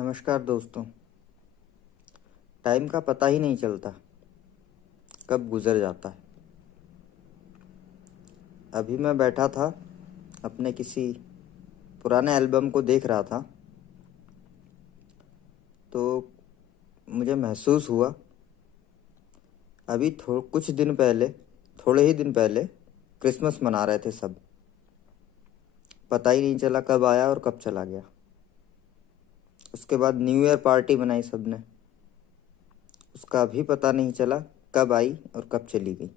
नमस्कार दोस्तों। टाइम का पता ही नहीं चलता कब गुजर जाता है। अभी मैं बैठा था, अपने किसी पुराने एल्बम को देख रहा था, तो मुझे महसूस हुआ अभी थोड़े ही दिन पहले क्रिसमस मना रहे थे सब। पता ही नहीं चला कब आया और कब चला गया। उसके बाद न्यू ईयर पार्टी बनाई सबने, उसका भी पता नहीं चला कब आई और कब चली गई।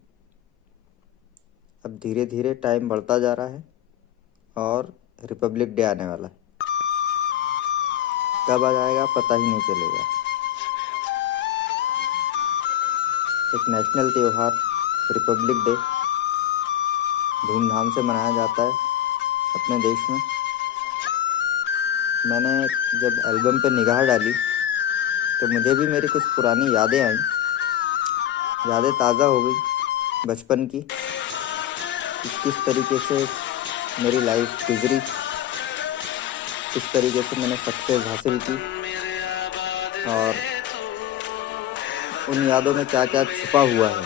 अब धीरे धीरे टाइम बढ़ता जा रहा है और रिपब्लिक डे आने वाला है। कब आ जाएगा पता ही नहीं चलेगा। एक नेशनल त्यौहार रिपब्लिक डे धूमधाम से मनाया जाता है अपने देश में। मैंने जब एल्बम पे निगाह डाली तो मुझे भी मेरी कुछ पुरानी यादें आईं। यादें ताज़ा हो गई बचपन की, कि किस तरीके से मेरी लाइफ गुजरी, किस तरीके से मैंने सक्सेस हासिल की और उन यादों में क्या क्या छुपा हुआ है।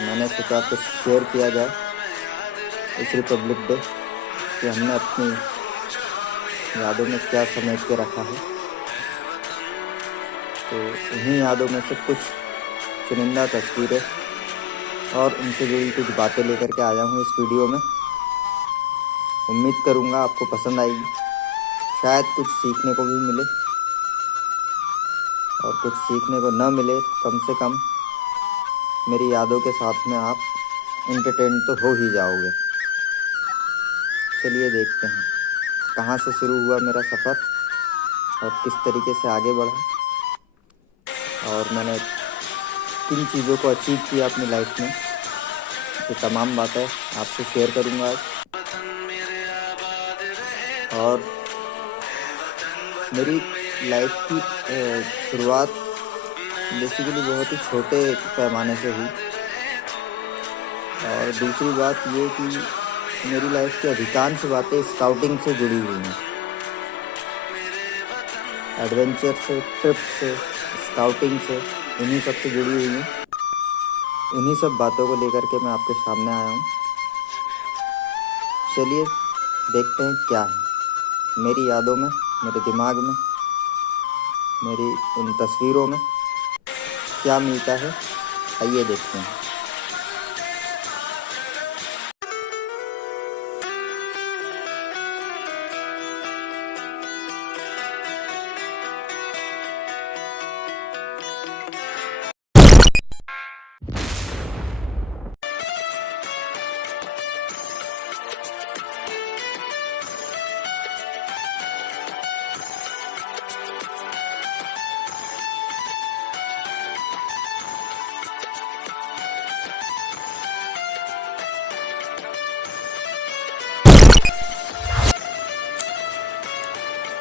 मैंने सोचा कुछ शेयर किया जाए इस रिपब्लिक डे कि हमने अपनी यादों में क्या समेट के रखा है। तो इन्हीं यादों में से कुछ चुनिंदा तस्वीरें और उनसे जुड़ी कुछ बातें लेकर के आया हूँ इस वीडियो में। उम्मीद करूँगा आपको पसंद आएगी, शायद कुछ सीखने को भी मिले, और कुछ सीखने को न मिले कम से कम मेरी यादों के साथ में आप एंटरटेन तो हो ही जाओगे। चलिए देखते हैं कहाँ से शुरू हुआ मेरा सफ़र और किस तरीके से आगे बढ़ा, और मैंने किन चीज़ों को अचीव किया अपनी लाइफ में। ये तमाम बातें आपसे शेयर करूँगा आज। और मेरी लाइफ की शुरुआत बेसिकली बहुत ही छोटे पैमाने से हुई। और दूसरी बात ये कि मेरी लाइफ की अधिकांश बातें स्काउटिंग से जुड़ी हुई हैं। एडवेंचर से, ट्रिप से, स्काउटिंग से, इन्हीं सब से जुड़ी हुई हैं। उन्हीं सब बातों को लेकर के मैं आपके सामने आया हूँ। चलिए देखते हैं क्या है मेरी यादों में, मेरे दिमाग में, मेरी उन तस्वीरों में क्या मिलता है। आइए देखते हैं।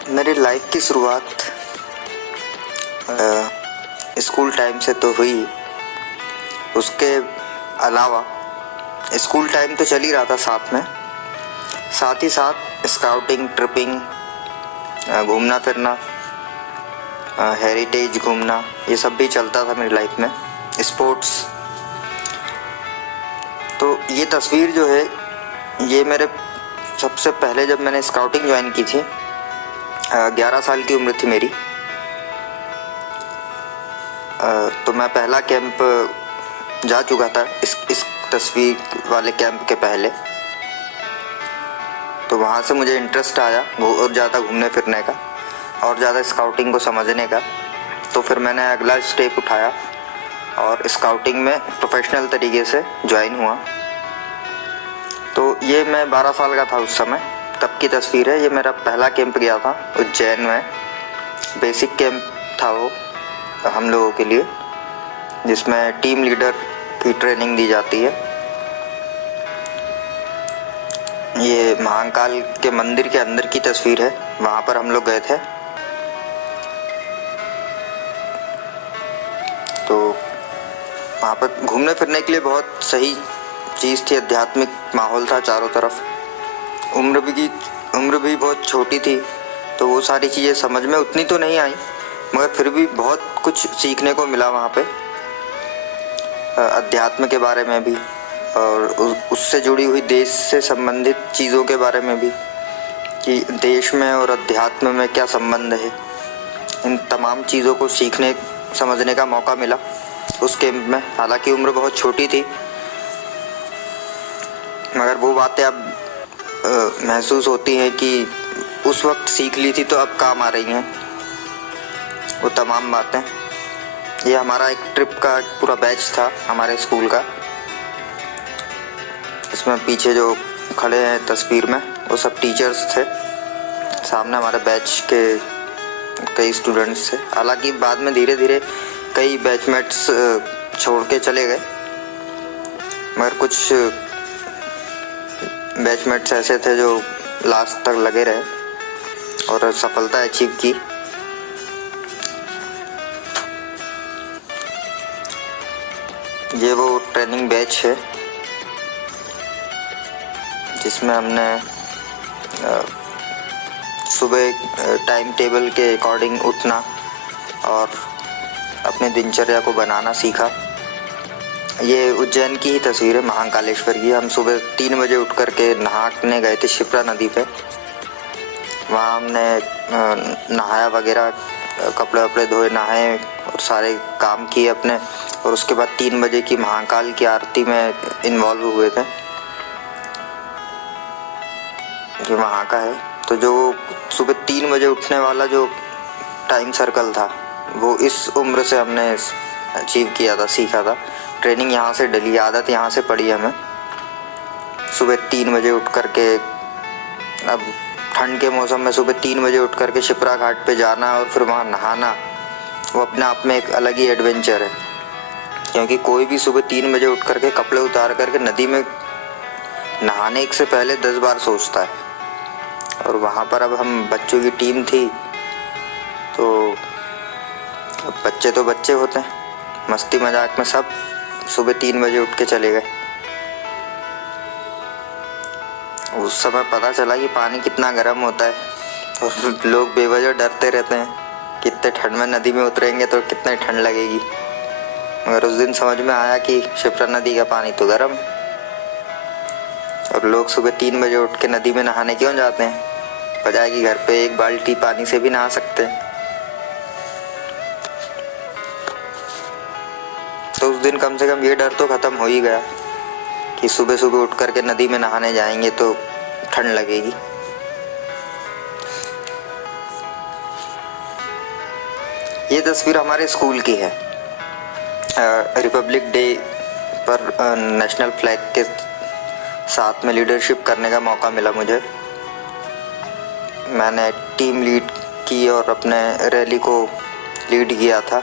मेरी लाइफ की शुरुआत स्कूल टाइम से तो हुई। उसके अलावा स्कूल टाइम तो चल ही रहा था साथ ही साथ स्काउटिंग, ट्रिपिंग, घूमना फिरना, हेरिटेज घूमना, ये सब भी चलता था मेरी लाइफ में। स्पोर्ट्स। तो ये तस्वीर जो है, ये मेरे सबसे पहले जब मैंने स्काउटिंग ज्वाइन की थी, 11 साल की उम्र थी मेरी। तो मैं पहला कैंप जा चुका था इस तस्वीर वाले कैंप के पहले। तो वहाँ से मुझे इंटरेस्ट आया और ज़्यादा घूमने फिरने का और ज़्यादा स्काउटिंग को समझने का। तो फिर मैंने अगला स्टेप उठाया और स्काउटिंग में प्रोफेशनल तरीके से ज्वाइन हुआ। तो ये मैं 12 साल का था उस समय, तब की तस्वीर है। ये मेरा पहला कैंप गया था उज्जैन में। बेसिक कैंप था वो हम लोगों के लिए, जिसमें टीम लीडर की ट्रेनिंग दी जाती है। ये महाकाल के मंदिर के अंदर की तस्वीर है, वहाँ पर हम लोग गए थे। तो वहाँ पर घूमने फिरने के लिए बहुत सही चीज़ थी, आध्यात्मिक माहौल था चारों तरफ। उम्र भी बहुत छोटी थी, तो वो सारी चीज़ें समझ में उतनी तो नहीं आई, मगर फिर भी बहुत कुछ सीखने को मिला वहाँ पे, अध्यात्म के बारे में भी और उससे जुड़ी हुई देश से संबंधित चीज़ों के बारे में भी, कि देश में और अध्यात्म में क्या संबंध है। इन तमाम चीज़ों को सीखने समझने का मौका मिला उस कैंप में। हालांकि उम्र बहुत छोटी थी, मगर वो बातें अब महसूस होती हैं कि उस वक्त सीख ली थी तो अब काम आ रही हैं वो तमाम बातें। ये हमारा एक ट्रिप का पूरा बैच था हमारे स्कूल का। इसमें पीछे जो खड़े हैं तस्वीर में वो सब टीचर्स थे, सामने हमारे बैच के कई स्टूडेंट्स थे। हालांकि बाद में धीरे धीरे कई बैचमेट्स छोड़ के चले गए, मगर कुछ बैचमेट्स ऐसे थे जो लास्ट तक लगे रहे और सफलता अचीव की। ये वो ट्रेनिंग बैच है जिसमें हमने सुबह टाइम टेबल के अकॉर्डिंग उठना और अपने दिनचर्या को बनाना सीखा। ये उज्जैन की ही तस्वीर है, महाकालेश्वर की। हम सुबह 3 बजे उठ कर के नहाने गए थे शिप्रा नदी पे। वहाँ हमने नहाया वगैरह, कपड़े वपड़े धोए, नहाए और सारे काम किए अपने, और उसके बाद 3 बजे की महाकाल की आरती में इन्वॉल्व हुए थे। ये वहाँ का है। तो जो सुबह 3 बजे उठने वाला जो टाइम सर्कल था वो इस उम्र से हमने अचीव किया था, सीखा था। ट्रेनिंग यहाँ से डली, आदत यहाँ से पड़ी हमें। सुबह 3 बजे उठ कर के, अब ठंड के मौसम में सुबह 3 बजे उठ कर के शिप्रा घाट पे जाना और फिर वहाँ नहाना, वो अपने आप में एक अलग ही एडवेंचर है। क्योंकि कोई भी सुबह 3 बजे उठ कर के कपड़े उतार कर के नदी में नहाने से पहले 10 बार सोचता है। और वहाँ पर अब हम बच्चों की टीम थी, तो बच्चे तो बच्चे होते हैं, मस्ती मजाक में सब सुबह 3 बजे उठ के चले गए। उस समय पता चला कि पानी कितना गर्म होता है और लोग बेवजह डरते रहते हैं कि इतने ठंड में नदी में उतरेंगे तो कितनी ठंड लगेगी। मगर उस दिन समझ में आया कि शिप्रा नदी का पानी तो गर्म है और लोग सुबह 3 बजे उठ के नदी में नहाने क्यों जाते हैं, बजाय कि घर पे 1 बाल्टी पानी से भी नहा सकते हैं। तो उस दिन कम से कम ये डर तो ख़त्म हो ही गया कि सुबह सुबह उठ करके नदी में नहाने जाएंगे तो ठंड लगेगी। ये तस्वीर हमारे स्कूल की है। रिपब्लिक डे पर नेशनल फ्लैग के साथ में लीडरशिप करने का मौका मिला मुझे। मैंने टीम लीड की और अपने रैली को लीड किया था।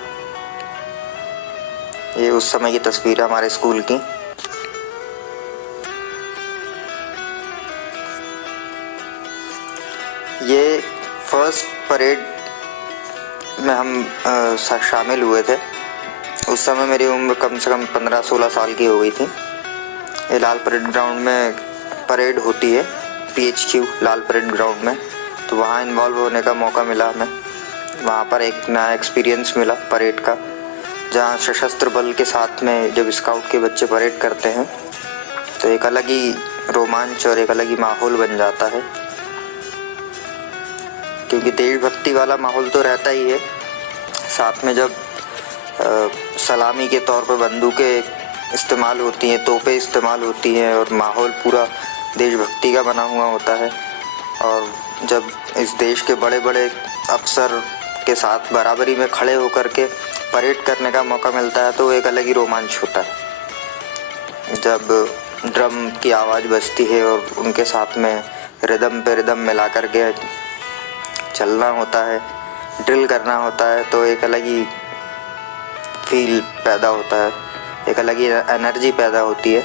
ये उस समय की तस्वीर है हमारे स्कूल की। ये फर्स्ट परेड में हम शामिल हुए थे। उस समय मेरी उम्र कम से कम 15-16 साल की हो गई थी। ये लाल परेड ग्राउंड में परेड होती है, PHQ लाल परेड ग्राउंड में, तो वहाँ इन्वॉल्व होने का मौका मिला हमें। वहाँ पर एक नया एक्सपीरियंस मिला परेड का, जहाँ सशस्त्र बल के साथ में जब स्काउट के बच्चे परेड करते हैं तो एक अलग ही रोमांच और एक अलग ही माहौल बन जाता है। क्योंकि देशभक्ति वाला माहौल तो रहता ही है, साथ में जब सलामी के तौर पर बंदूकें इस्तेमाल होती हैं, तोपें इस्तेमाल होती हैं और माहौल पूरा देशभक्ति का बना हुआ होता है। और जब इस देश के बड़े बड़े अफसर के साथ बराबरी में खड़े होकर के परेड करने का मौका मिलता है तो एक अलग ही रोमांच होता है। जब ड्रम की आवाज़ बजती है और उनके साथ में रिदम पे रिदम मिला कर के चलना होता है, ड्रिल करना होता है, तो एक अलग ही फील पैदा होता है, एक अलग ही एनर्जी पैदा होती है।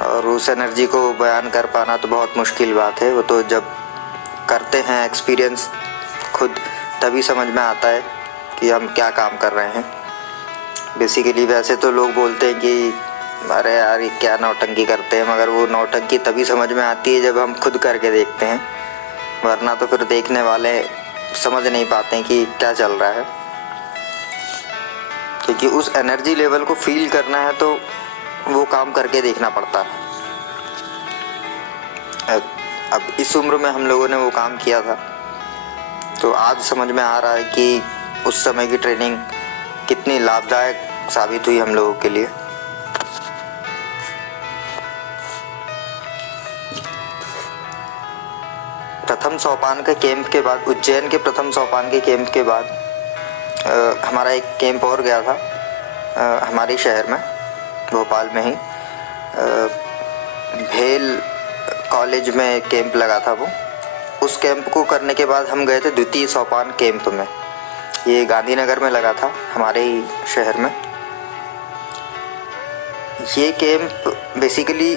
और उस एनर्जी को बयान कर पाना तो बहुत मुश्किल बात है। वो तो जब करते हैं एक्सपीरियंस खुद, तभी समझ में आता है कि हम क्या काम कर रहे हैं। बेसिकली वैसे तो लोग बोलते हैं कि अरे यार ये क्या नौटंकी करते हैं, मगर वो नौटंकी तभी समझ में आती है जब हम खुद करके देखते हैं। वरना तो फिर देखने वाले समझ नहीं पाते हैं कि क्या चल रहा है, क्योंकि उस एनर्जी लेवल को फील करना है तो वो काम करके देखना पड़ता है। अब इस उम्र में हम लोगों ने वो काम किया था, तो आज समझ में आ रहा है कि उस समय की ट्रेनिंग कितनी लाभदायक साबित हुई हम लोगों के लिए। प्रथम सोपान के कैंप के बाद, उज्जैन के प्रथम सोपान के कैंप के बाद हमारा एक कैंप और गया था हमारे शहर में, भोपाल में ही भेल कॉलेज में कैंप लगा था वो। उस कैंप को करने के बाद हम गए थे द्वितीय सोपान कैंप में। ये गांधीनगर में लगा था, हमारे ही शहर में। ये कैंप बेसिकली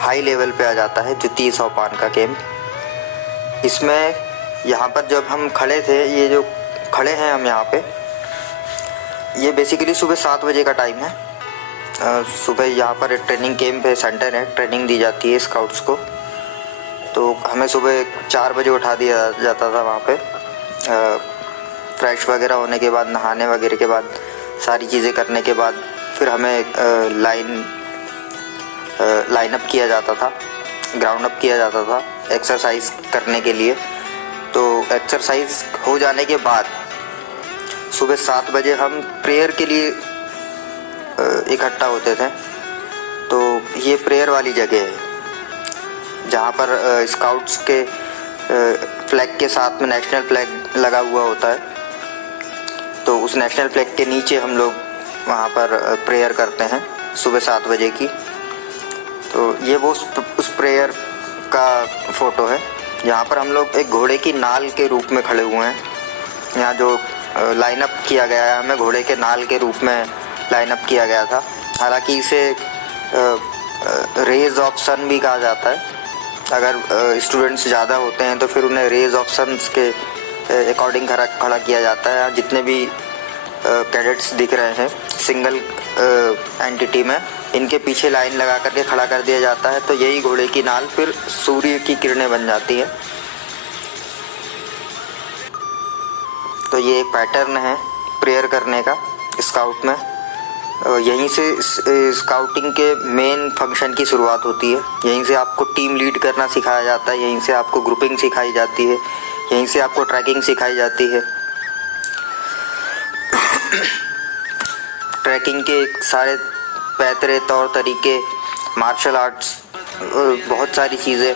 हाई लेवल पे आ जाता है, द्वितीय सोपान का कैंप। इसमें यहाँ पर जब हम खड़े थे, ये जो खड़े हैं हम यहाँ पे, ये बेसिकली सुबह 7 बजे का टाइम है। सुबह यहाँ पर ट्रेनिंग कैंप है, सेंटर है, ट्रेनिंग दी जाती है स्काउट्स को। तो हमें सुबह 4 बजे उठा दिया जाता था वहाँ पे। फ्रेश वगैरह होने के बाद, नहाने वगैरह के बाद, सारी चीज़ें करने के बाद फिर हमें लाइन अप किया जाता था, ग्राउंड अप किया जाता था एक्सरसाइज करने के लिए। तो एक्सरसाइज हो जाने के बाद सुबह 7 बजे हम प्रेयर के लिए इकट्ठा होते थे। तो ये प्रेयर वाली जगह है जहाँ पर स्काउट्स के फ्लैग के साथ में नेशनल फ्लैग लगा हुआ होता है। तो उस नेशनल फ्लैग के नीचे हम लोग वहाँ पर प्रेयर करते हैं सुबह 7 बजे की। तो ये वो उस प्रेयर का फ़ोटो है जहाँ पर हम लोग एक घोड़े की नाल के रूप में खड़े हुए हैं। यहाँ जो लाइनअप किया गया है, हमें घोड़े के नाल के रूप में लाइनअप किया गया था। हालांकि इसे रेज ऑफ सन भी कहा जाता है। अगर स्टूडेंट्स ज़्यादा होते हैं तो फिर उन्हें रेज ऑफ सन्स के अकॉर्डिंग खड़ा किया जाता है। जितने भी कैडेट्स दिख रहे हैं सिंगल एंटिटी में, इनके पीछे लाइन लगा करके खड़ा कर दिया जाता है। तो यही घोड़े की नाल फिर सूर्य की किरणें बन जाती है। तो ये एक पैटर्न है प्रेयर करने का स्काउट में। यहीं से स्काउटिंग के मेन फंक्शन की शुरुआत होती है। यहीं से आपको टीम लीड करना सिखाया जाता है, यहीं से आपको ग्रुपिंग सिखाई जाती है, यहीं से आपको ट्रैकिंग सिखाई जाती है। ट्रैकिंग के सारे पैतरे तौर तरीके, मार्शल आर्ट्स, बहुत सारी चीज़ें,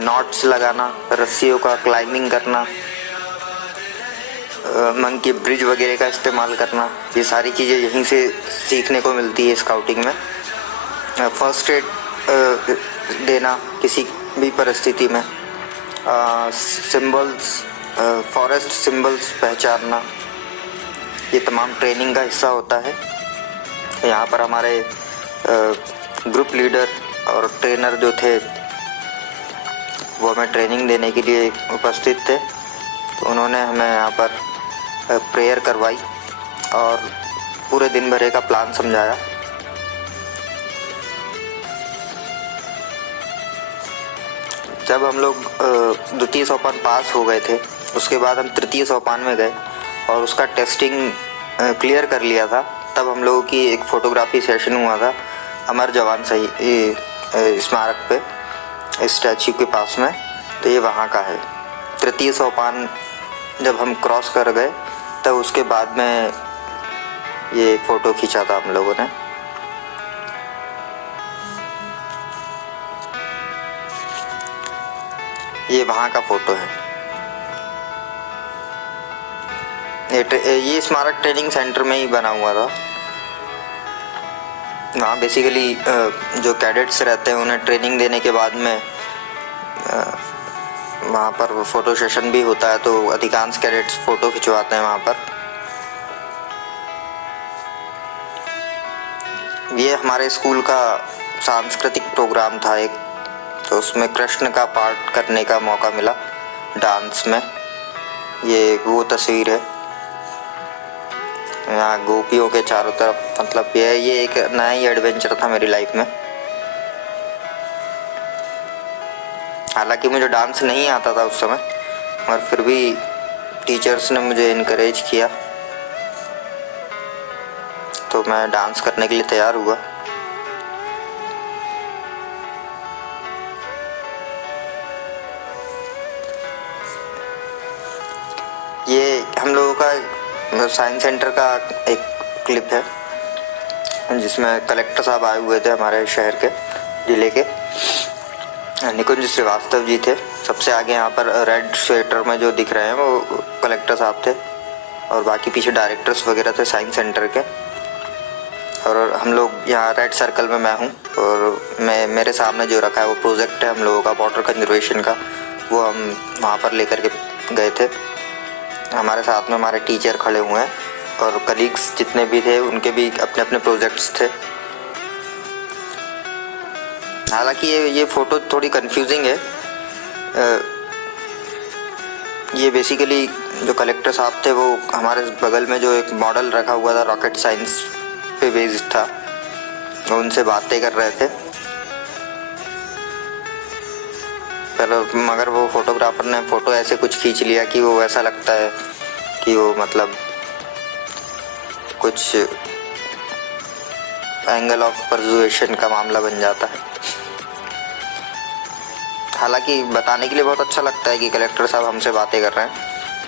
नॉट्स लगाना, रस्सियों का क्लाइंबिंग करना, मंकी ब्रिज वगैरह का इस्तेमाल करना, ये सारी चीज़ें यहीं से सीखने को मिलती है स्काउटिंग में। फर्स्ट एड देना किसी भी परिस्थिति में, सिंबल्स, फॉरेस्ट सिंबल्स पहचानना, ये तमाम ट्रेनिंग का हिस्सा होता है। यहाँ पर हमारे ग्रुप लीडर और ट्रेनर जो थे वो हमें ट्रेनिंग देने के लिए उपस्थित थे। तो उन्होंने हमें यहाँ पर प्रेयर करवाई और पूरे दिन भर का प्लान समझाया। जब हम लोग द्वितीय सोपान पास हो गए थे, उसके बाद हम तृतीय सोपान में गए और उसका टेस्टिंग क्लियर कर लिया था। तब हम लोगों की एक फ़ोटोग्राफी सेशन हुआ था अमर जवान स्मारक पे, स्टैच्यू के पास में। तो ये वहाँ का है। तृतीय सोपान जब हम क्रॉस कर गए तब उसके बाद में ये फ़ोटो खींचा था हम लोगों ने। ये वहाँ का फ़ोटो है। ये स्मारक ट्रेनिंग सेंटर में ही बना हुआ था। वहाँ बेसिकली जो कैडेट्स रहते हैं उन्हें ट्रेनिंग देने के बाद में वहाँ पर फ़ोटो सेशन भी होता है। तो अधिकांश कैडेट्स फ़ोटो खिंचवाते हैं वहाँ पर। ये हमारे स्कूल का सांस्कृतिक प्रोग्राम था एक, तो उसमें कृष्ण का पाठ करने का मौका मिला डांस में। ये वो तस्वीर है, यहाँ गोपियों के चारों तरफ, मतलब ये एक नया ही एडवेंचर था मेरी लाइफ में। हालांकि मुझे डांस नहीं आता था उस समय, मगर फिर भी टीचर्स ने मुझे इनकरेज किया तो मैं डांस करने के लिए तैयार हुआ। ये हम लोगों का साइंस सेंटर का एक क्लिप है जिसमें कलेक्टर साहब आए हुए थे हमारे शहर के, ज़िले के। निकुंज श्रीवास्तव जी थे सबसे आगे। यहाँ पर रेड स्वेटर में जो दिख रहे हैं वो कलेक्टर साहब थे और बाकी पीछे डायरेक्टर्स वगैरह थे साइंस सेंटर के। और हम लोग यहाँ रेड सर्कल में मैं हूँ और मेरे सामने जो रखा है वो प्रोजेक्ट है हम लोगों का वाटर कंजर्वेशन का, वो हम वहाँ पर लेकर के गए थे। हमारे साथ में हमारे टीचर खड़े हुए हैं और कलीग्स जितने भी थे उनके भी अपने अपने प्रोजेक्ट्स थे। हालांकि ये फ़ोटो थोड़ी कंफ्यूजिंग है। ये बेसिकली जो कलेक्टर साहब थे वो हमारे बगल में जो एक मॉडल रखा हुआ था रॉकेट साइंस पे बेस्ड था, वो उनसे बातें कर रहे थे। मगर वो फोटोग्राफर ने फ़ोटो ऐसे कुछ खींच लिया कि वो ऐसा लगता है कि वो मतलब कुछ एंगल ऑफ परसुएशन का मामला बन जाता है। हालांकि बताने के लिए बहुत अच्छा लगता है कि कलेक्टर साहब हमसे बातें कर रहे हैं,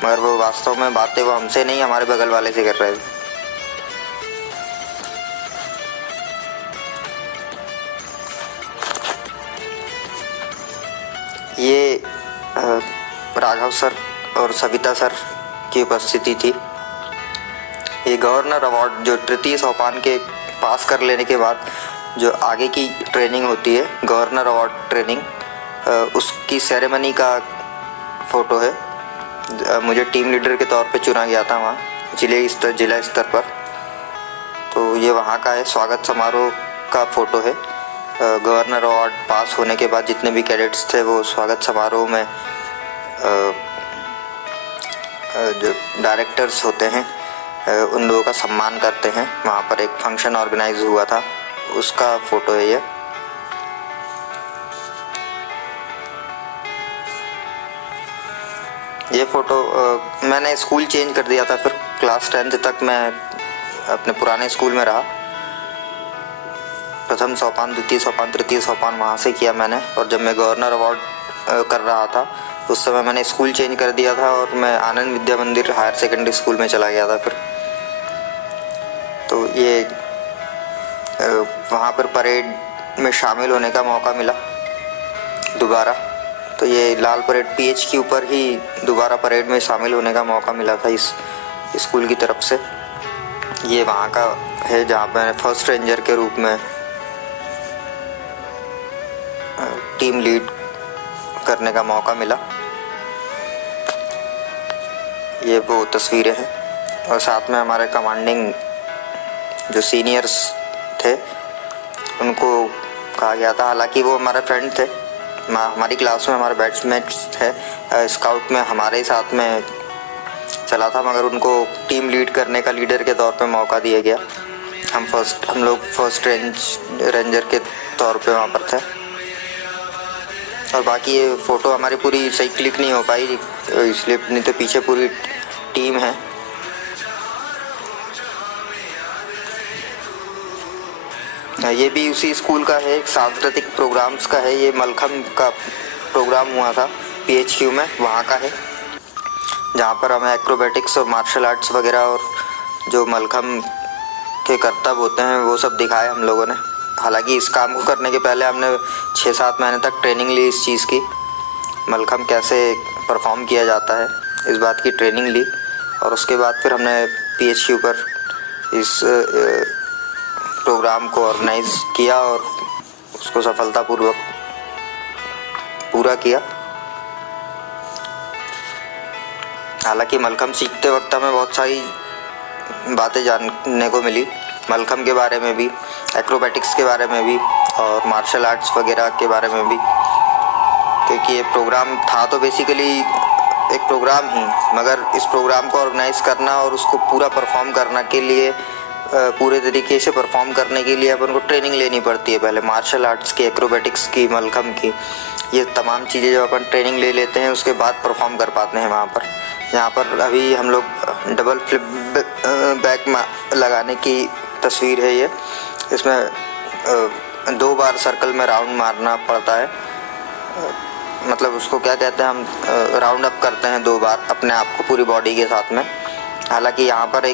मगर वो वास्तव में बातें वो हमसे नहीं हमारे बगल वाले से कर रहे थे। ये राघव सर और सविता सर की उपस्थिति थी। ये गवर्नर अवार्ड जो तृतीय सोपान के पास कर लेने के बाद जो आगे की ट्रेनिंग होती है, गवर्नर अवार्ड ट्रेनिंग, उसकी सेरेमनी का फ़ोटो है। मुझे टीम लीडर के तौर पे चुना गया था वहाँ जिला स्तर पर, तो ये वहाँ का है। स्वागत समारोह का फ़ोटो है। गवर्नर अवार्ड पास होने के बाद जितने भी कैडेट्स थे वो स्वागत समारोह में जो डायरेक्टर्स होते हैं उन लोगों का सम्मान करते हैं। वहाँ पर एक फंक्शन ऑर्गेनाइज हुआ था, उसका फ़ोटो है ये। ये फ़ोटो मैंने स्कूल चेंज कर दिया था, फिर क्लास 10th तक मैं अपने पुराने स्कूल में रहा। प्रथम सोपान, द्वितीय सोपान, तृतीय सोपान वहाँ से किया मैंने। और जब मैं गवर्नर अवार्ड कर रहा था उस समय मैंने स्कूल चेंज कर दिया था और मैं आनंद विद्या मंदिर हायर सेकेंडरी स्कूल में चला गया था फिर। तो ये वहाँ पर परेड में शामिल होने का मौका मिला दोबारा। तो ये लाल परेड PH के ऊपर ही दोबारा परेड में शामिल होने का मौका मिला था इस स्कूल की तरफ से। ये वहाँ का है जहाँ पर मैंने फर्स्ट रेंजर के रूप में टीम लीड करने का मौका मिला। ये वो तस्वीरें हैं और साथ में हमारे कमांडिंग जो सीनियर्स थे उनको कहा गया था। हालांकि वो हमारे फ्रेंड थे, हमारी क्लास में हमारे बैचमेट्स थे। स्काउट में हमारे ही साथ में चला था, मगर उनको टीम लीड करने का लीडर के तौर पे मौका दिया गया। हम लोग फर्स्ट रेंजर के तौर पे वहाँ पर थे। और बाकी ये फ़ोटो हमारी पूरी सही क्लिक नहीं हो पाई इसलिए, नहीं तो पीछे पूरी टीम है। ये भी उसी स्कूल का है, सांस्कृतिक प्रोग्राम्स का है। ये मलखम का प्रोग्राम हुआ था PHQ में, वहाँ का है, जहाँ पर हमें एक्रोबेटिक्स और मार्शल आर्ट्स वगैरह और जो मलखम के करतब होते हैं वो सब दिखाए हम लोगों ने। हालांकि इस काम को करने के पहले हमने 6-7 महीने तक ट्रेनिंग ली इस चीज़ की, मलखम कैसे परफॉर्म किया जाता है इस बात की ट्रेनिंग ली। और उसके बाद फिर हमने PHQ पर इस प्रोग्राम को ऑर्गेनाइज किया और उसको सफलतापूर्वक पूरा किया। हालांकि मलखम सीखते वक्त हमें बहुत सारी बातें जानने को मिली, मलखम के बारे में भी, एक्रोबैटिक्स के बारे में भी और मार्शल आर्ट्स वगैरह के बारे में भी। क्योंकि ये प्रोग्राम था तो बेसिकली एक प्रोग्राम ही, मगर इस प्रोग्राम को ऑर्गेनाइज करना और उसको पूरा परफॉर्म करना के लिए पूरे तरीके से परफॉर्म करने के लिए अपन को ट्रेनिंग लेनी पड़ती है। पहले मार्शल आर्ट्स की, एक्रोबेटिक्स की, मलखम की, ये तमाम चीज़ें जब अपन ट्रेनिंग ले लेते हैं उसके बाद परफॉर्म कर पाते हैं वहाँ पर। यहाँ पर अभी हम लोग डबल फ्लिप बैक लगाने की तस्वीर है ये। इसमें 2 बार सर्कल में राउंड मारना पड़ता है, मतलब उसको क्या कहते हैं, हम राउंड अप करते हैं 2 बार अपने आप को पूरी बॉडी के साथ में। हालांकि यहाँ पर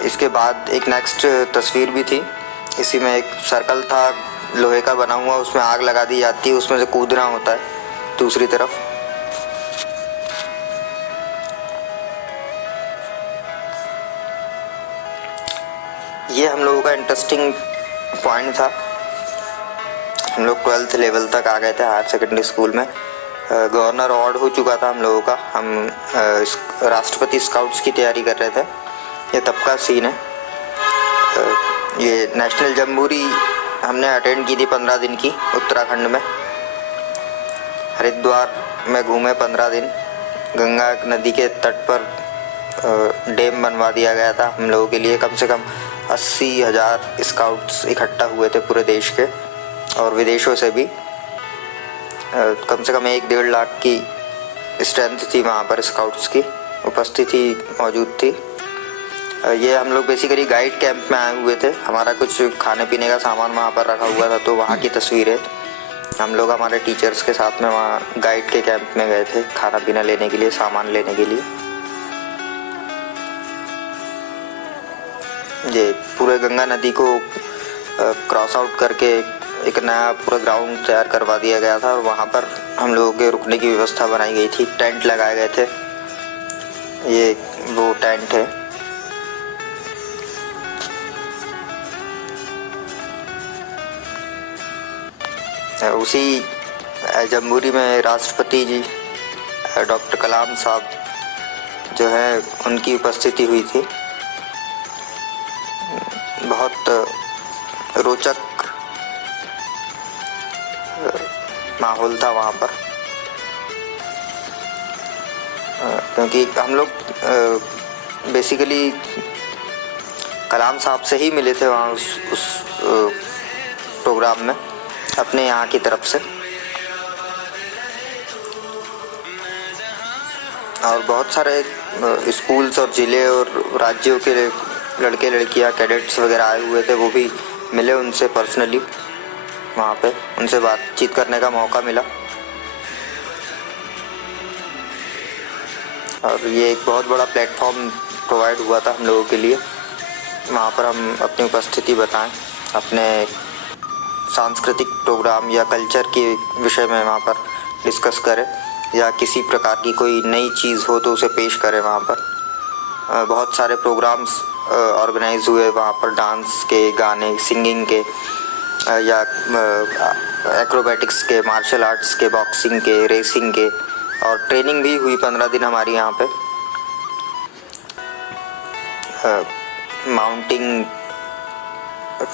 इसके बाद एक नेक्स्ट तस्वीर भी थी। इसी में एक सर्कल था लोहे का बना हुआ, उसमें आग लगा दी जाती है, उसमें से कूदना होता है दूसरी तरफ। ये हम लोगों का इंटरेस्टिंग पॉइंट था। हम लोग 12th लेवल तक आ गए थे हायर सेकेंडरी स्कूल में। गवर्नर अवार्ड हो चुका था हम लोगों का। हम राष्ट्रपति स्काउट्स की तैयारी कर रहे थे। ये तब का सीन है। ये नेशनल जम्बूरी हमने अटेंड की थी 15 दिन की उत्तराखंड में। हरिद्वार में घूमे 15 दिन। गंगा नदी के तट पर डैम बनवा दिया गया था हम लोगों के लिए। कम से कम 80,000 स्काउट्स इकट्ठा हुए थे पूरे देश के और विदेशों से भी। कम से कम 1-1.5 लाख की स्ट्रेंथ थी वहाँ पर, स्काउट्स की उपस्थिति मौजूद थी। ये हम लोग बेसिकली गाइड कैंप में आए हुए थे। हमारा कुछ खाने पीने का सामान वहाँ पर रखा हुआ था, तो वहाँ की तस्वीर है। हम लोग हमारे टीचर्स के साथ में वहाँ गाइड के कैंप में गए थे खाना पीना लेने के लिए, सामान लेने के लिए। ये पूरे गंगा नदी को क्रॉस आउट करके एक नया पूरा ग्राउंड तैयार करवा दिया गया था और वहाँ पर हम लोगों के रुकने की व्यवस्था बनाई गई थी। टेंट लगाए गए थे। ये वो टेंट है। उसी जम्बूरी में राष्ट्रपति जी डॉक्टर कलाम साहब जो है उनकी उपस्थिति हुई थी। बहुत रोचक माहौल था वहाँ पर, क्योंकि हम लोग बेसिकली कलाम साहब से ही मिले थे वहाँ उस प्रोग्राम में अपने यहाँ की तरफ से। और बहुत सारे स्कूल्स और ज़िले और राज्यों के लड़के लड़कियाँ कैडेट्स वगैरह आए हुए थे, वो भी मिले उनसे पर्सनली। वहाँ पे उनसे बातचीत करने का मौका मिला और ये एक बहुत बड़ा प्लेटफॉर्म प्रोवाइड हुआ था हम लोगों के लिए। वहाँ पर हम अपनी उपस्थिति बताएं, अपने सांस्कृतिक प्रोग्राम या कल्चर के विषय में वहाँ पर डिस्कस करें, या किसी प्रकार की कोई नई चीज़ हो तो उसे पेश करें वहाँ पर। बहुत सारे प्रोग्राम्स ऑर्गेनाइज हुए वहाँ पर, डांस के, गाने, सिंगिंग के, या एक्रोबैटिक्स के, मार्शल आर्ट्स के, बॉक्सिंग के, रेसिंग के, और ट्रेनिंग भी हुई 15 दिन हमारी यहाँ पे। माउंटिंग,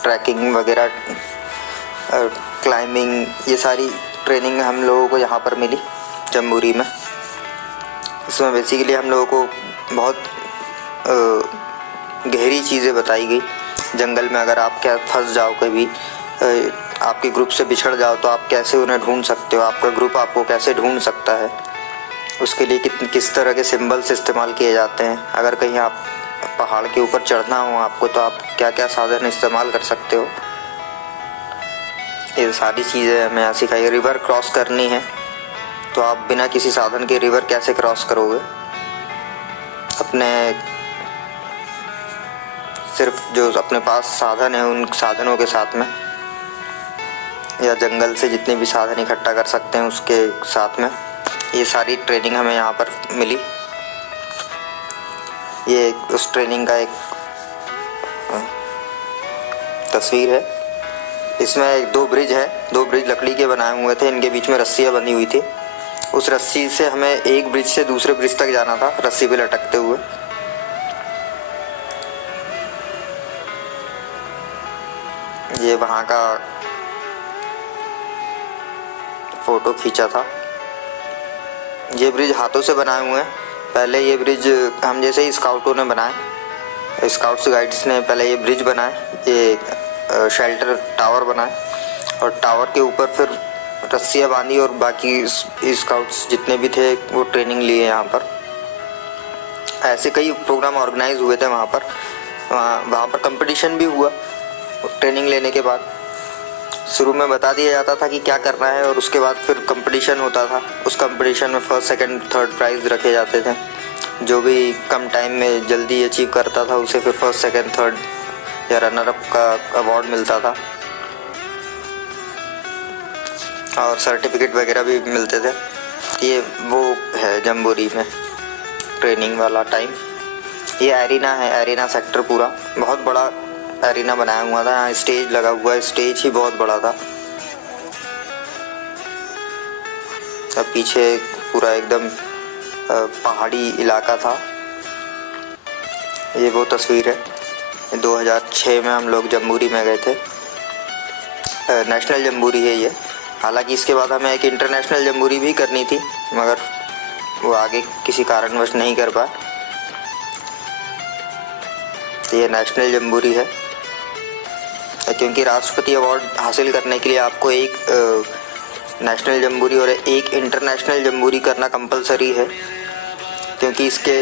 ट्रैकिंग वगैरह, क्लाइंबिंग, ये सारी ट्रेनिंग हम लोगों को यहाँ पर मिली जम्बूरी में। इसमें बेसिकली हम लोगों को बहुत गहरी चीज़ें बताई गई। जंगल में अगर आप क्या फंस जाओ, कभी आपके ग्रुप से बिछड़ जाओ, तो आप कैसे उन्हें ढूंढ सकते हो, आपका ग्रुप आपको कैसे ढूंढ सकता है, उसके लिए किस तरह के सिंबल्स इस्तेमाल किए जाते हैं। अगर कहीं आप पहाड़ के ऊपर चढ़ना हो आपको, तो आप क्या क्या साधन इस्तेमाल कर सकते हो, ये सारी चीज़ें हमें यहाँ सिखाई। रिवर क्रॉस करनी है तो आप बिना किसी साधन के रिवर कैसे क्रॉस करोगे। अपने सिर्फ जो अपने पास साधन है उन साधनों के साथ में, या जंगल से जितने भी साधन इकट्ठा कर सकते हैं उसके साथ में, ये सारी ट्रेनिंग हमें यहाँ पर मिली। ये उस ट्रेनिंग का एक तस्वीर है। इसमें 2 ब्रिज है, 2 ब्रिज लकड़ी के बनाए हुए थे, इनके बीच में रस्सियाँ बंधी हुई थी। उस रस्सी से हमें एक ब्रिज से दूसरे ब्रिज तक जाना था, रस्सी पे लटकते हुए। ये वहाँ का फोटो खींचा था। ये ब्रिज हाथों से बनाए हुए हैं। पहले ये ब्रिज हम जैसे ही स्काउटों ने बनाए, स्काउट्स गाइड्स ने पहले ये ब्रिज बनाया, ये शेल्टर टावर बनाया और टावर के ऊपर फिर रस्सियाँ बांधी और बाकी स्काउट्स जितने भी थे वो ट्रेनिंग लिए यहाँ पर। ऐसे कई प्रोग्राम ऑर्गेनाइज हुए थे वहाँ पर कंपटीशन भी हुआ। ट्रेनिंग लेने के बाद शुरू में बता दिया जाता था कि क्या करना है और उसके बाद फिर कंपटीशन होता था। उस कंपटीशन में फर्स्ट सेकंड थर्ड प्राइज़ रखे जाते थे। जो भी कम टाइम में जल्दी अचीव करता था उसे फिर फर्स्ट सेकंड थर्ड या रनर अप का अवार्ड मिलता था और सर्टिफिकेट वगैरह भी मिलते थे। ये वो है जम्बोरी में ट्रेनिंग वाला टाइम। ये एरिना है, एरिना सेक्टर पूरा बहुत बड़ा एरिना बनाया हुआ था। यहाँ स्टेज लगा हुआ है, स्टेज ही बहुत बड़ा था। अब पीछे पूरा एकदम पहाड़ी इलाका था। ये वो तस्वीर है। 2006 में हम लोग जम्बूरी में गए थे। नेशनल जम्बूरी है ये। हालांकि इसके बाद हमें एक इंटरनेशनल जम्बूरी भी करनी थी मगर वो आगे किसी कारणवश नहीं कर पाए। ये नेशनल जम्बूरी है क्योंकि राष्ट्रपति अवार्ड हासिल करने के लिए आपको एक नेशनल जम्बूरी और एक इंटरनेशनल जम्बूरी करना कंपलसरी है। क्योंकि इसके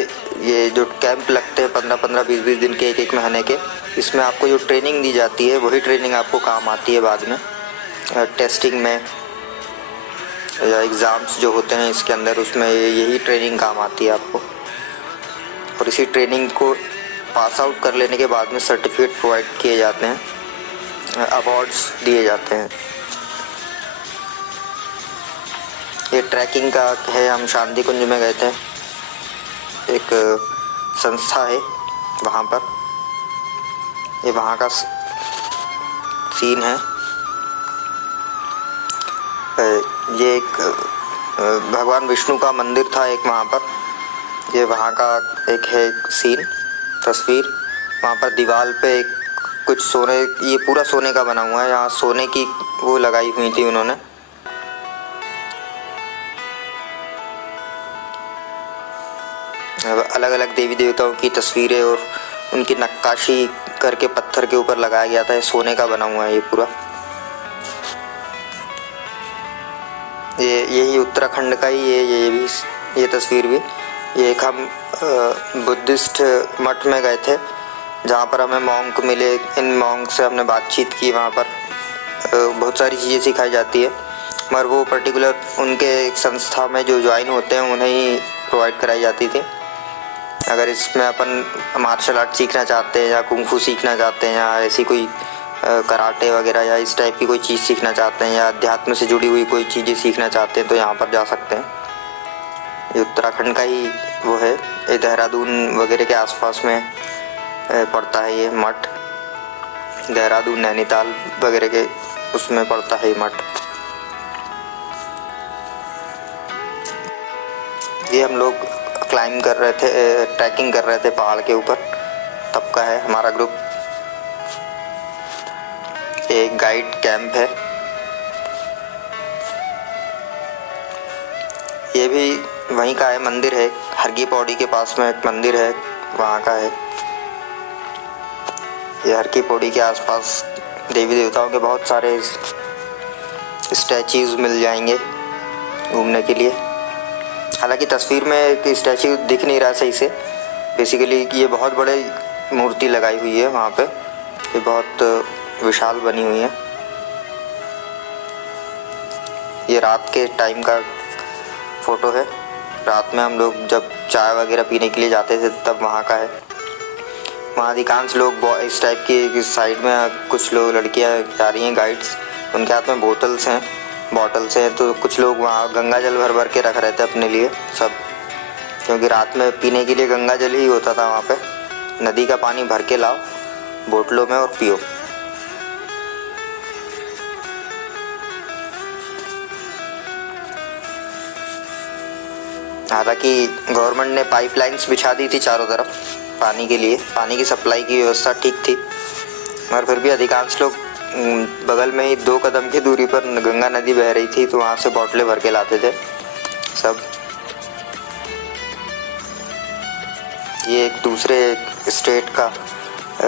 ये जो कैंप लगते हैं 15-15, 20-20 दिन के, एक महीने के, इसमें आपको जो ट्रेनिंग दी जाती है वही ट्रेनिंग आपको काम आती है बाद में टेस्टिंग में या एग्ज़ाम्स जो होते हैं इसके अंदर, उसमें यही ट्रेनिंग काम आती है आपको। और इसी ट्रेनिंग को पास आउट कर लेने के बाद में सर्टिफिकेट प्रोवाइड किए जाते हैं, अवार्ड्स दिए जाते हैं। ये ट्रैकिंग का है। हम शांति कुंज में गए थे, एक संस्था है वहाँ पर। ये वहाँ का सीन है। ये एक भगवान विष्णु का मंदिर था एक वहाँ पर। ये वहाँ का एक है सीन, तस्वीर। वहाँ पर दीवार पे एक कुछ सोने, ये पूरा सोने का बना हुआ है। यहाँ सोने की वो लगाई हुई थी उन्होंने। अलग अलग देवी देवताओं की तस्वीरें और उनकी नक्काशी करके पत्थर के ऊपर लगाया गया था। ये सोने का बना हुआ है ये पूरा। यही उत्तराखंड का ही ये तस्वीर भी। ये एक हम बुद्धिस्ट मठ में गए थे जहाँ पर हमें मॉन्क मिले। इन मॉन्क से हमने बातचीत की। वहाँ पर बहुत सारी चीज़ें सिखाई जाती है मगर वो पर्टिकुलर उनके संस्था में जो ज्वाइन होते हैं उन्हें ही प्रोवाइड कराई जाती थी। अगर इसमें अपन मार्शल आर्ट सीखना चाहते हैं या कुंफू सीखना चाहते हैं या ऐसी कोई कराटे वगैरह या इस टाइप की कोई चीज़ सीखना चाहते हैं या अध्यात्म से जुड़ी हुई कोई चीज़ें सीखना चाहते हैं तो यहाँ पर जा सकते हैं। ये उत्तराखंड का ही वो है। ये देहरादून वगैरह के आसपास में पड़ता है ये मठ। देहरादून, नैनीताल वगैरह के उसमें पड़ता है ये मठ। ये हम लोग क्लाइंब कर रहे थे, ट्रैकिंग कर रहे थे पहाड़ के ऊपर, तब का है हमारा ग्रुप। एक गाइड कैंप है। ये भी वहीं का है, मंदिर है। हरकी पौड़ी के पास में एक मंदिर है, वहाँ का है। ये हरकी पौड़ी के आसपास देवी देवताओं के बहुत सारे स्टैचूज़ मिल जाएंगे घूमने के लिए। हालांकि तस्वीर में एक स्टैचू दिख नहीं रहा सही से। बेसिकली ये बहुत बड़े मूर्ति लगाई हुई है वहाँ पे। ये बहुत विशाल बनी हुई है। ये रात के टाइम का फ़ोटो है। रात में हम लोग जब चाय वगैरह पीने के लिए जाते थे तब वहाँ का है। वहाँ अधिकांश लोग इस टाइप की साइड में कुछ लोग, लड़कियाँ जा रही हैं गाइड्स, उनके हाथ में बॉटल्स हैं। तो कुछ लोग वहाँ गंगा जल भर भर के रख रहे थे अपने लिए सब, क्योंकि रात में पीने के लिए गंगा जल ही होता था वहाँ पे। नदी का पानी भर के लाओ बोतलों में और पियो। हालांकि गवर्नमेंट ने पाइपलाइंस बिछा दी थी चारों तरफ पानी के लिए, पानी की सप्लाई की व्यवस्था ठीक थी, मगर फिर भी अधिकांश लोग बगल में ही 2 कदम की दूरी पर गंगा नदी बह रही थी तो वहाँ से बोतलें भर के लाते थे सब। ये एक दूसरे स्टेट का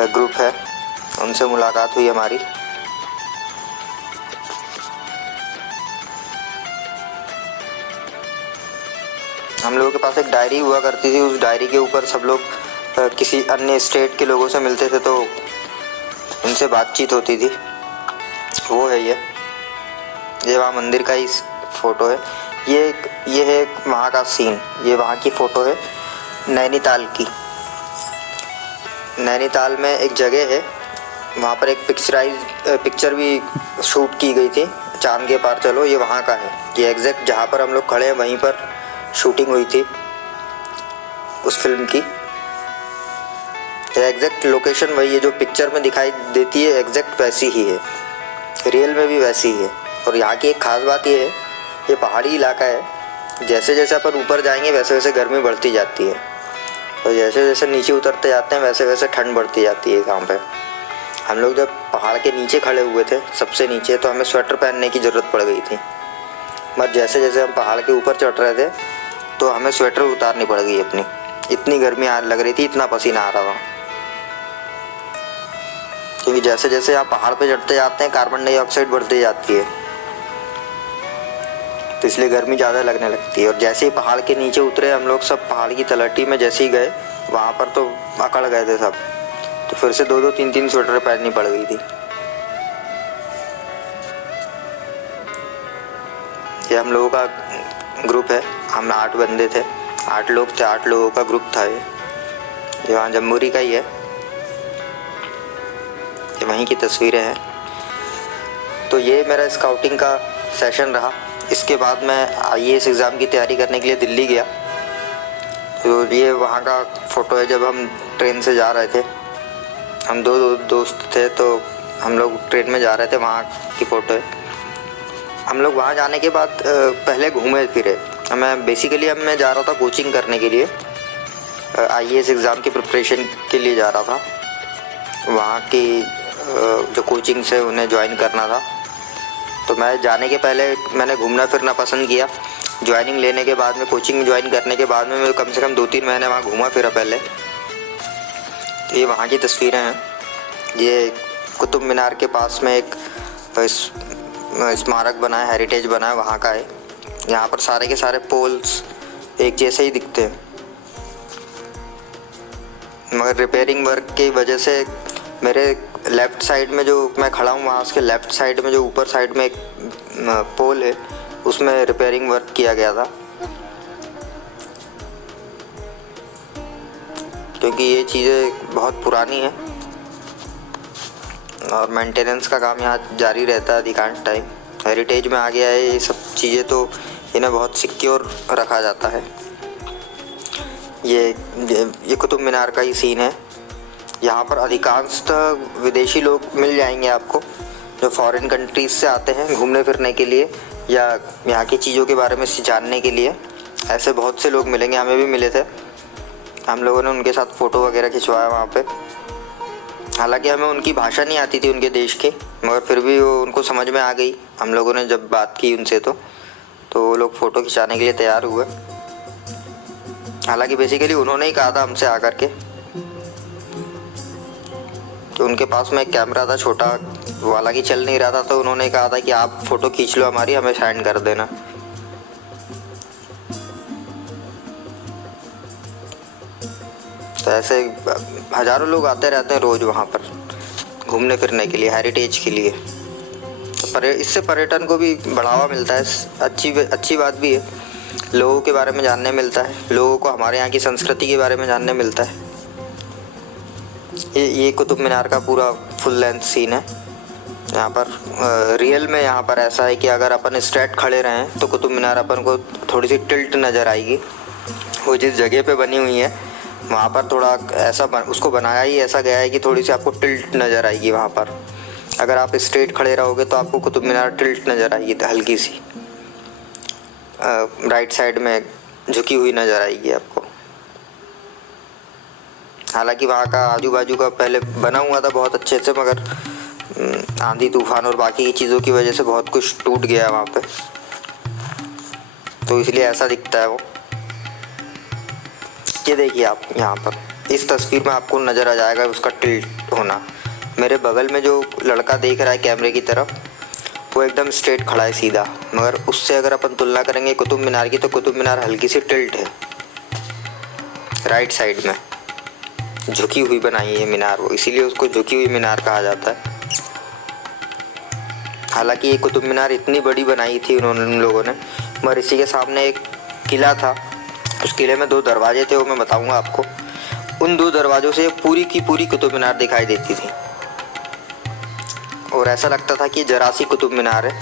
ग्रुप है, उनसे मुलाकात हुई हमारी। हम लोगों के पास एक डायरी हुआ करती थी, उस डायरी के ऊपर सब लोग किसी अन्य स्टेट के लोगों से मिलते थे तो उनसे बातचीत होती थी। वो है ये वहाँ मंदिर का ही फ़ोटो है। ये है वहाँ का सीन, ये वहाँ की फ़ोटो है नैनीताल की। नैनीताल में एक जगह है, वहाँ पर एक पिक्चर भी शूट की गई थी, चांद के पार चलो, ये वहाँ का है। ये एग्जैक्ट जहाँ पर हम लोग खड़े हैं वहीं पर शूटिंग हुई थी उस फिल्म की। एग्जैक्ट लोकेशन वही है जो पिक्चर में दिखाई देती है, एग्जैक्ट वैसी ही है, रियल में भी वैसी ही है। और यहाँ की एक ख़ास बात ये है, ये पहाड़ी इलाका है। जैसे जैसे अपन ऊपर जाएंगे वैसे वैसे गर्मी बढ़ती जाती है, और जैसे जैसे नीचे उतरते जाते हैं वैसे वैसे ठंड बढ़ती जाती है यहाँ पे। हम लोग जब पहाड़ के नीचे खड़े हुए थे, सबसे नीचे, तो हमें स्वेटर पहनने की ज़रूरत पड़ गई थी। मगर जैसे जैसे हम पहाड़ के ऊपर चढ़ रहे थे तो हमें स्वेटर उतारनी पड़ गई अपनी, इतनी गर्मी लग रही थी, इतना पसीना आ रहा था। क्योंकि जैसे जैसे आप पहाड़ पे चढ़ते जाते हैं कार्बन डाइऑक्साइड बढ़ती जाती है, तो इसलिए गर्मी ज़्यादा लगने लगती है। और जैसे ही पहाड़ के नीचे उतरे हम लोग, सब पहाड़ की तलहटी में जैसे ही गए वहाँ पर तो अकड़ गए थे सब, तो फिर से 2-2 3-3 स्वेटर पहननी पड़ गई थी। ये हम लोगों का ग्रुप है, हम 8 बंदे थे, 8 लोग थे, 8 लोगों का ग्रुप था ये वहाँ जम्मूरी का ही है। ये वहीं की तस्वीरें हैं। तो ये मेरा स्काउटिंग का सेशन रहा। इसके बाद मैं IAS एग्ज़ाम की तैयारी करने के लिए दिल्ली गया। तो ये वहाँ का फ़ोटो है जब हम ट्रेन से जा रहे थे, हम 2 दोस्त थे, तो हम लोग ट्रेन में जा रहे थे, वहाँ की फ़ोटो है। हम लोग वहाँ जाने के बाद पहले घूमे फिरे। मैं जा रहा था कोचिंग करने के लिए, IAS एग्ज़ाम की प्रिपरेशन के लिए जा रहा था। वहाँ की जो कोचिंग से उन्हें ज्वाइन करना था, तो मैं जाने के पहले मैंने घूमना फिरना पसंद किया। ज्वाइनिंग लेने के बाद में, कोचिंग ज्वाइन करने के बाद में मैं कम से कम 2-3 महीने वहाँ घूमा फिरा पहले। तो ये वहाँ की तस्वीरें हैं। ये कुतुब मीनार के पास में एक स्मारक बना है, हेरिटेज बना है, वहाँ का है। यहाँ पर सारे के सारे पोल्स एक जैसे ही दिखते हैं, मगर रिपेयरिंग वर्क की वजह से मेरे लेफ़्ट साइड में जो मैं खड़ा हूँ, वहाँ उसके लेफ़्ट साइड में जो ऊपर साइड में एक पोल है, उसमें रिपेयरिंग वर्क किया गया था। क्योंकि ये चीज़ें बहुत पुरानी हैं और मेंटेनेंस का काम यहाँ जारी रहता है अधिकांश टाइम। हेरिटेज में आ गया है ये सब चीज़ें, तो इन्हें बहुत सिक्योर रखा जाता है। ये कुतुब मीनार का ही सीन है। यहाँ पर अधिकांशतः विदेशी लोग मिल जाएंगे आपको, जो फॉरेन कंट्रीज़ से आते हैं घूमने फिरने के लिए या यहाँ की चीज़ों के बारे में जानने के लिए। ऐसे बहुत से लोग मिलेंगे, हमें भी मिले थे। हम लोगों ने उनके साथ फ़ोटो वगैरह खिंचवाया वहाँ पे। हालांकि हमें उनकी भाषा नहीं आती थी उनके देश की, मगर फिर भी वो उनको समझ में आ गई। हम लोगों ने जब बात की उनसे तो वो लोग फ़ोटो खिंचाने के लिए तैयार हुए। हालांकि बेसिकली उन्होंने ही कहा था हमसे आकर के, तो उनके पास में एक कैमरा था छोटा, वो हालांकि चल नहीं रहा था, तो उन्होंने कहा था कि आप फ़ोटो खींच लो हमारी, हमें सेंड कर देना। तो ऐसे हज़ारों लोग आते रहते हैं रोज़ वहाँ पर घूमने फिरने के लिए, हेरिटेज के लिए। तो इससे पर्यटन को भी बढ़ावा मिलता है, अच्छी बात भी है। लोगों के बारे में जानने मिलता है, लोगों को हमारे यहाँ की संस्कृति के बारे में जानने मिलता है। ये कुतुब मीनार का पूरा फुल लेंथ सीन है। यहाँ पर रियल में यहाँ पर ऐसा है कि अगर अपन स्ट्रेट खड़े रहें तो कुतुब मीनार अपन को थोड़ी सी टिल्ट नज़र आएगी। वो जिस जगह पे बनी हुई है वहाँ पर थोड़ा उसको बनाया ही ऐसा गया है कि थोड़ी सी आपको टिल्ट नज़र आएगी वहाँ पर। अगर आप स्ट्रेट खड़े रहोगे तो आपको कुतुब मीनार टिल्ट नज़र आएगी, हल्की सी राइट साइड में झुकी हुई नज़र आएगी आपको। हालांकि वहाँ का आजू बाजू का पहले बना हुआ था बहुत अच्छे से, मगर आंधी तूफान और बाकी की चीज़ों की वजह से बहुत कुछ टूट गया वहाँ पे, तो इसलिए ऐसा दिखता है वो। ये देखिए आप यहाँ पर इस तस्वीर में आपको नज़र आ जाएगा उसका टिल्ट होना। मेरे बगल में जो लड़का देख रहा है कैमरे की तरफ, वो एकदम स्ट्रेट खड़ा है सीधा, मगर उससे अगर अपन तुलना करेंगे कुतुब मीनार की, तो कुतुब मीनार हल्की सी टिल्ट है राइट साइड में, झुकी हुई बनाई है मीनार वो, इसीलिए उसको झुकी हुई मीनार कहा जाता है। हालांकि ये कुतुब मीनार इतनी बड़ी बनाई थी उन लोगों ने, मगर इसी के सामने एक किला था, उस किले में 2 दरवाजे थे, वो मैं बताऊंगा आपको। उन 2 दरवाज़ों से पूरी की पूरी कुतुब मीनार दिखाई देती थी और ऐसा लगता था कि जरा सी कुतुब मीनार है।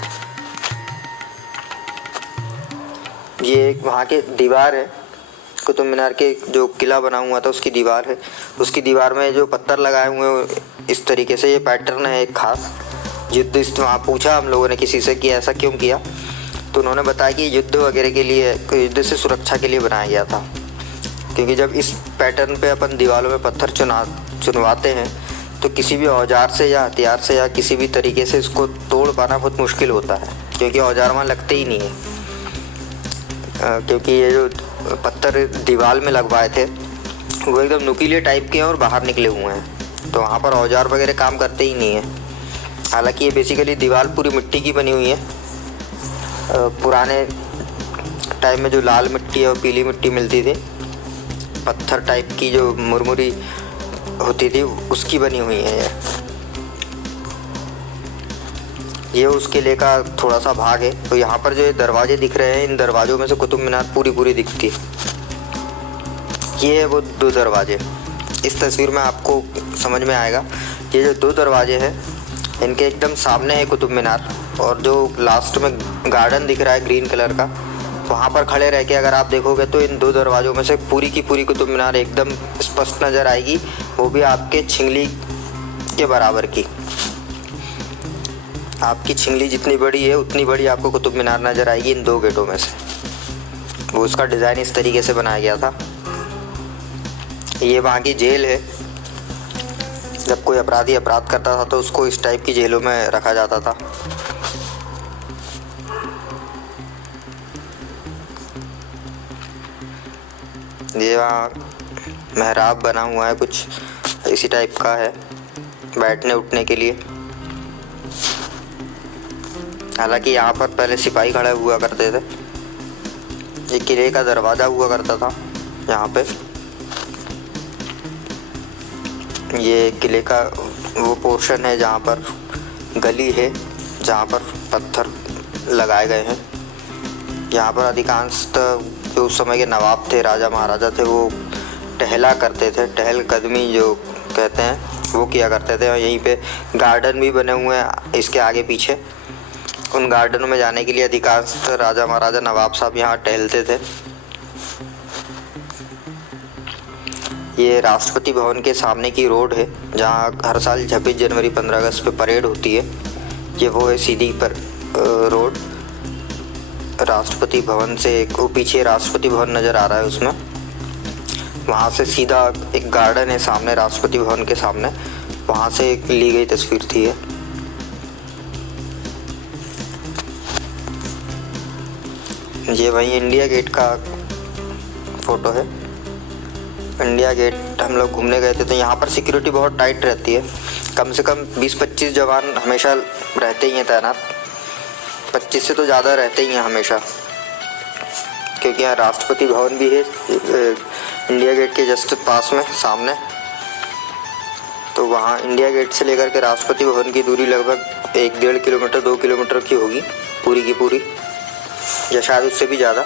ये एक वहाँ के दीवार है, कुतुब मीनार के जो किला बना हुआ था उसकी दीवार है, उसकी दीवार में जो पत्थर लगाए हुए हैं इस तरीके से, ये पैटर्न है एक खास। युद्ध वहाँ पूछा हम लोगों ने किसी से कि ऐसा क्यों किया, तो उन्होंने बताया कि युद्ध वगैरह के लिए, युद्ध से सुरक्षा के लिए बनाया गया था, क्योंकि जब इस पैटर्न पे अपन दीवारों में पत्थर चुनवाते हैं तो किसी भी औजार से या हथियार से या किसी भी तरीके से इसको तोड़ पाना बहुत मुश्किल होता है, क्योंकि औजार वहाँ लगते ही नहीं है। क्योंकि ये जो पत्थर दीवार में लगवाए थे वो एकदम नुकीले टाइप के हैं और बाहर निकले हुए हैं, तो वहाँ पर औजार वगैरह काम करते ही नहीं है। हालांकि ये बेसिकली दीवार पूरी मिट्टी की बनी हुई है। पुराने टाइम में जो लाल मिट्टी और पीली मिट्टी मिलती थी, पत्थर टाइप की जो मुरमुरी होती थी, उसकी बनी हुई है ये उस किले का थोड़ा सा भाग है। तो यहाँ पर जो ये दरवाजे दिख रहे हैं, इन दरवाज़ों में से कुतुब मीनार पूरी दिखती है। ये है वो 2 दरवाजे, इस तस्वीर में आपको समझ में आएगा। ये जो 2 दरवाजे हैं, इनके एकदम सामने है कुतुब मीनार, और जो लास्ट में गार्डन दिख रहा है ग्रीन कलर का, वहाँ पर खड़े रह के अगर आप देखोगे तो इन 2 दरवाज़ों में से पूरी की पूरी कुतुब मीनार एकदम स्पष्ट नज़र आएगी, वो भी आपके छिंगली के बराबर की। आपकी छिंगली जितनी बड़ी है उतनी बड़ी आपको कुतुब मीनार नज़र आएगी इन 2 गेटों में से। वो उसका डिज़ाइन इस तरीके से बनाया गया था। ये वहाँ की जेल है, जब कोई अपराधी अपराध करता था तो उसको इस टाइप की जेलों में रखा जाता था। ये वहाँ मेहराब बना हुआ है, कुछ इसी टाइप का है, बैठने उठने के लिए। हालांकि यहाँ पर पहले सिपाही खड़े हुआ करते थे। ये किले का दरवाज़ा हुआ करता था यहाँ पे। ये किले का वो पोर्शन है जहाँ पर गली है, जहाँ पर पत्थर लगाए गए हैं। यहाँ पर अधिकांशतः जो उस समय के नवाब थे, राजा महाराजा थे, वो टहला करते थे, टहलकदमी जो कहते हैं वो किया करते थे। और यहीं पे गार्डन भी बने हुए हैं इसके आगे पीछे। उन गार्डनों में जाने के लिए अधिकांशतः राजा महाराजा नवाब साहब यहाँ टहलते थे। ये राष्ट्रपति भवन के सामने की रोड है, जहाँ हर साल 26 जनवरी 15 अगस्त पे परेड होती है। ये वो है सीधी पर रोड राष्ट्रपति भवन से, वो पीछे राष्ट्रपति भवन नज़र आ रहा है उसमें, वहाँ से सीधा एक गार्डन है सामने राष्ट्रपति भवन के सामने, वहाँ से ली गई तस्वीर थी ये। ये वही इंडिया गेट का फोटो है। इंडिया गेट हम लोग घूमने गए थे, तो यहाँ पर सिक्योरिटी बहुत टाइट रहती है। कम से कम 20-25 जवान हमेशा रहते ही हैं तैनात, 25 से तो ज़्यादा रहते ही हैं हमेशा, क्योंकि यहाँ राष्ट्रपति भवन भी है इंडिया गेट के जस्ट पास में सामने। तो वहाँ इंडिया गेट से लेकर के राष्ट्रपति भवन की दूरी लगभग 1-1.5 किलोमीटर 2 किलोमीटर की होगी पूरी की पूरी, या शायद उससे भी ज़्यादा।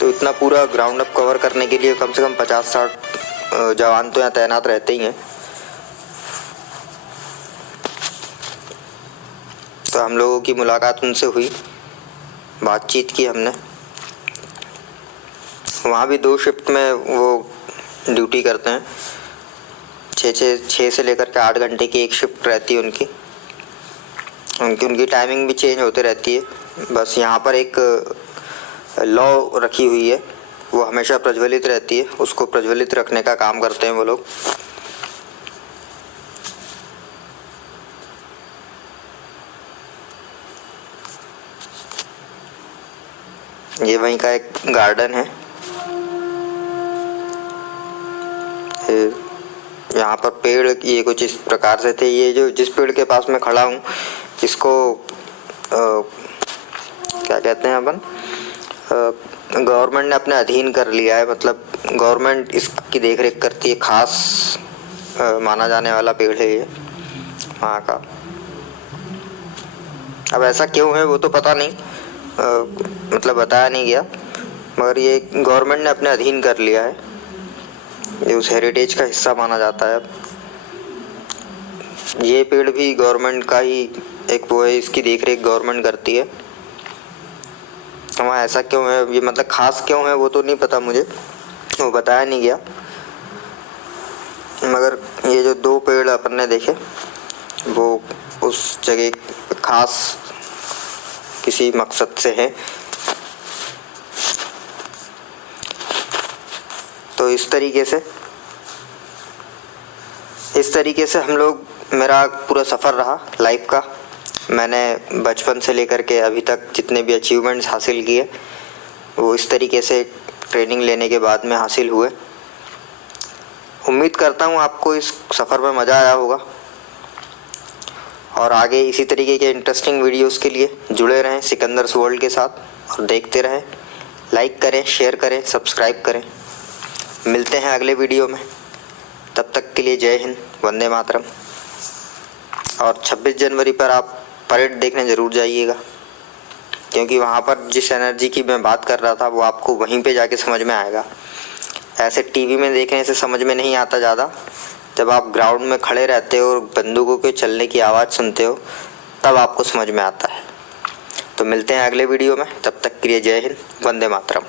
तो इतना पूरा ग्राउंड अप कवर करने के लिए कम से कम 50-60 जवान तो यहाँ तैनात रहते ही हैं। तो हम लोगों की मुलाकात उनसे हुई, बातचीत की हमने। वहाँ भी 2 शिफ्ट में वो ड्यूटी करते हैं, 6 से लेकर के 8 घंटे की एक शिफ्ट रहती है उनकी। उनकी टाइमिंग भी चेंज होते रहती है। बस यहाँ पर एक लॉ रखी हुई है, वो हमेशा प्रज्वलित रहती है, उसको प्रज्वलित रखने का काम करते हैं वो लोग। ये वहीं का एक गार्डन है, यहाँ पर पेड़ ये कुछ इस प्रकार से थे। ये जो जिस पेड़ के पास मैं खड़ा हूँ इसको क्या कहते हैं अपन, गवर्नमेंट ने अपने अधीन कर लिया है, मतलब गवर्नमेंट इसकी देख रेख करती है। खास माना जाने वाला पेड़ है ये वहाँ का। अब ऐसा क्यों है वो तो पता नहीं, मतलब बताया नहीं गया, मगर ये गवर्नमेंट ने अपने अधीन कर लिया है। ये उस हेरिटेज का हिस्सा माना जाता है। अब ये पेड़ भी गवर्नमेंट का ही एक वो है, इसकी देख रेख गवर्नमेंट करती है। वहाँ ऐसा क्यों है, ये मतलब खास क्यों है वो तो नहीं पता मुझे, वो बताया नहीं गया। मगर ये जो 2 पेड़ अपन ने देखे वो उस जगह खास किसी मकसद से है। तो इस तरीके से हम लोग, मेरा पूरा सफ़र रहा लाइफ का। मैंने बचपन से लेकर के अभी तक जितने भी अचीवमेंट्स हासिल किए वो इस तरीके से ट्रेनिंग लेने के बाद में हासिल हुए। उम्मीद करता हूँ आपको इस सफ़र में मज़ा आया होगा और आगे इसी तरीके के इंटरेस्टिंग वीडियोस के लिए जुड़े रहें सिकंदर्स वर्ल्ड के साथ और देखते रहें। लाइक करें, शेयर करें, सब्सक्राइब करें। मिलते हैं अगले वीडियो में, तब तक के लिए जय हिंद, वंदे मातरम। और 26 जनवरी पर आप परेड देखने ज़रूर जाइएगा, क्योंकि वहाँ पर जिस एनर्जी की मैं बात कर रहा था वो आपको वहीं पे जाके समझ में आएगा। ऐसे टीवी में देखने से समझ में नहीं आता ज़्यादा, जब आप ग्राउंड में खड़े रहते हो और बंदूकों के चलने की आवाज़ सुनते हो तब आपको समझ में आता है। तो मिलते हैं अगले वीडियो में, तब तक के लिए जय हिंद, वंदे मातरम।